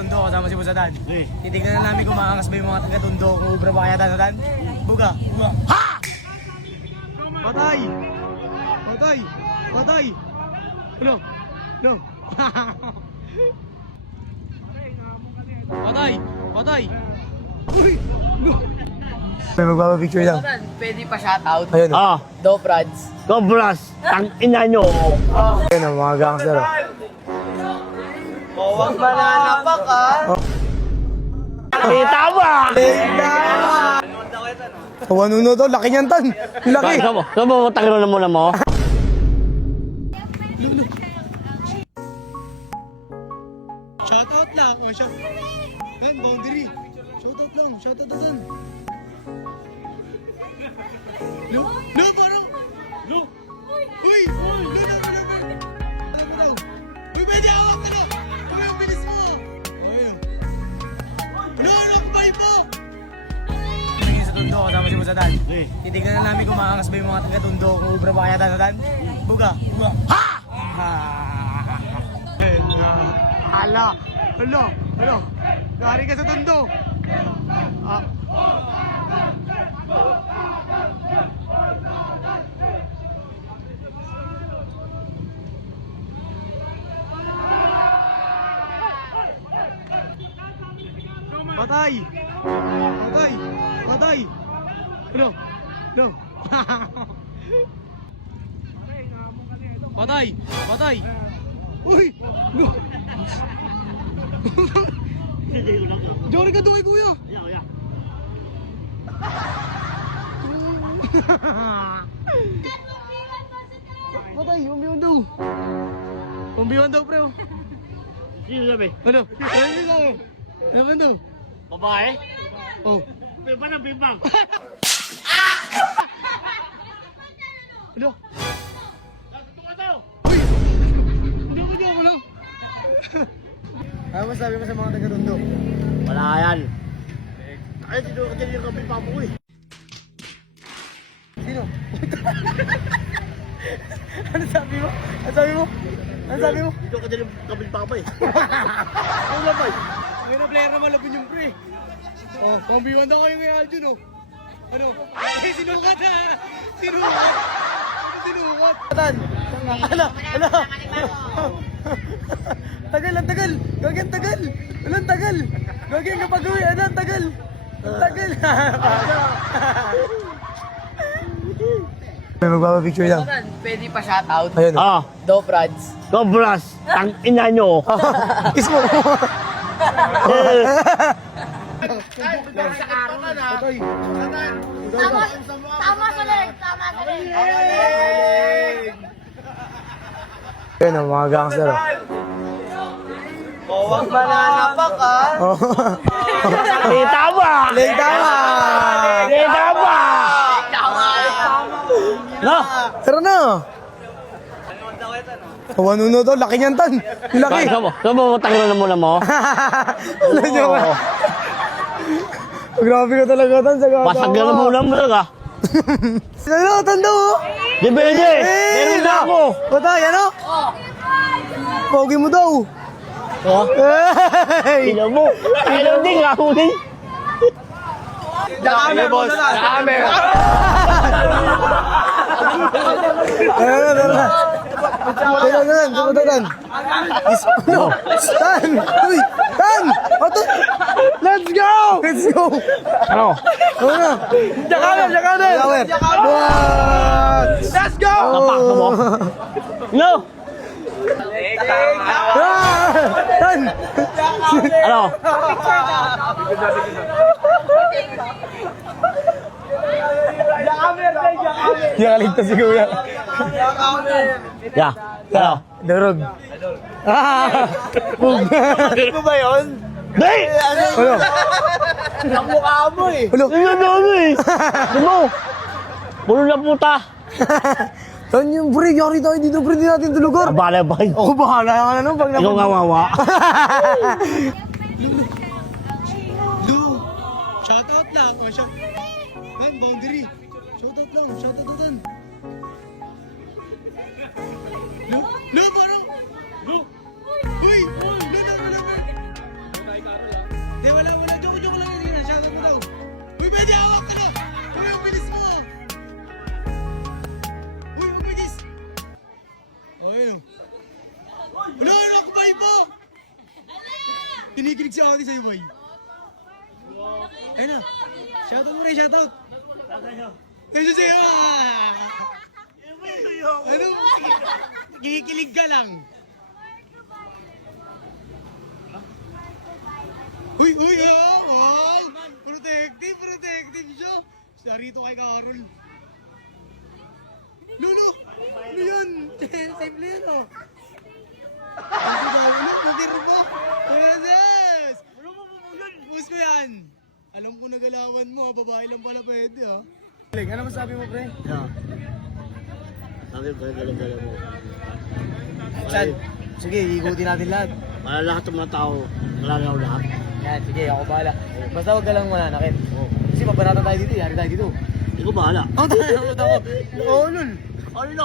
Tondo kasama si Busadan. Titignan na namin kung maangas ba yung mga taga Tondo, kung ubra ba kaya tatadan. Buga! Ha! Patay! Patay! Patay! Ano? No! Patay! Patay! Uy! No! May magpapapicture lang. Pwede pa shoutout. Ayun o. Doprads. Dobras, tang ina nyo. Ayun o, mga gangster o. Huwag mananapak ka. Kita ba? Oh, ano no to? Laki niyan tan! Laki! Saan mo tagino na muna mo? Shoutout lang! Oh, shout... Yan, boundary! Shoutout lang! Shoutout na tan! No! No! Parang... No! Uy! Uy! No! No! No! No! Alam mo daw! Uy! Pwede awak ka na! Uy! Ang bilis mo! Ayun! No! No! Kapay mo! Tingin sa Tondo kasama si Busadan. Titignan na namin kung maangas ba yung mga taga Tondo, kung ubra ba kaya tatadan. Buga! Buga! Ha! Ha! Hala! Hala! Hala! Nari ka sa Tondo! Ah! Patay! Patay! Patay! Ano? No! Patay! Patay! Uy! No! Jory ka doon kay kuya! Patay! Umbiwan daw! Umbiwan daw, pre! Sino sabi? Ano? Ano sabi? Ano daw? Babae? Oh! Piba na bibang. Ano? Ito ka daw. Hindi ko ako lang! Ano masabi mo sa mga taga-Tondo? Wala yan. Ay, dito ka dyan yung kapit papo ko eh. Sino? Ano sabi mo? Ano sabi mo? Ano sabi mo? Dito ka dyan yung kapit papo eh. Ano na ba? Ngayon na player na malabon yung pre. Oh, pambiwan daw kayo kay Aljun oh. Ano? Eh, sinukat na! Sinukat! Ano sinukat? Tan! Ala! Ala! Tagal! Ang tagal! Gagi ang tagal! Ano ang tagal? Gagi ang kapag-uwi! Ano ang tagal? Ang tagal! May magpapapicture lang. Pwede pa shoutout. Ayun oh. Doprads. Dobras, tang ina nyo. Kiss mo! Patay! Tama sa leg! Tama sa leg! Ayun o, mga gangster o. Huwag mananapak ka. Kita ba? Tama! Kita ba? No? Tara na! Oh, ano no to? Laki niyan tan! Laki! Saan mo tagino na muna mo? Alam niyo ba? Grabe ka talaga tan sa gata. Pasag na muna mo talaga. Ano? Tanda oh! Di pwede. Meron na ako. Patay, ano? Pogi mo daw! Oh? Hey! Tingnan mo. Tingnan din nga ako din. Dami, boss! Dami! Ayun na, tara na. Tara na, tara na. No! Tan! Uy! Tan! Oto! Let's go! Let's go! Ano? Ano na? Jakalan! Jakalan! Let's go! Napakto mo? No! Tan! Ano? Yakaligtas si Kuya. Ya. Ano? Durog. Pug. Ano ba yun? Di! Ano? Ang mukha mo eh. Ano? Tingnan mo ano eh. Tingnan mo. Pulo na puta. Tan yung pre, yari tayo dito pre, di natin tulugar. Abala ba? Ako bahala ka na nung pag Ikaw nga wawa. Lu, shoutout lang. Oh, shout. Tan, boundary. Shoutout lang, shoutout na tan. Lu, parang. Lu. Uy, lu. Hindi, wala. Joke lang yun. Shoutout mo daw. Uy, pwede hawak ka na. Uy, ang bilis mo. Uy, ang bilis. Oh, yun. Wala, nakabay po. Kinikilig si ate sa'yo, boy. Ayun na. Shoutout mo rin, shoutout. Ayun sa'yo. Ano? Kikilig ka lang. Uy, wow! Protective siya. Siya rito kay Carol. Lolo! Ano yan? Safe na yan, oh. Ano ba? Ano? Natir mo? Yes! Push ko yan. Alam ko nagalawan mo, babae lang pala pwede, ha? Ano masabi mo, pre? Yeah. Sabi ko, galang-galang mo. Chan, sige, ikutin natin lahat. Para lahat ng mga tao, malalaw lahat. Yan, sige, ako bahala. Basta huwag ka lang mananakit. Kasi papanatan tayo dito, yari tayo dito. Hindi ko bahala. Ako tayo, ako. Oo, lul. Ano na?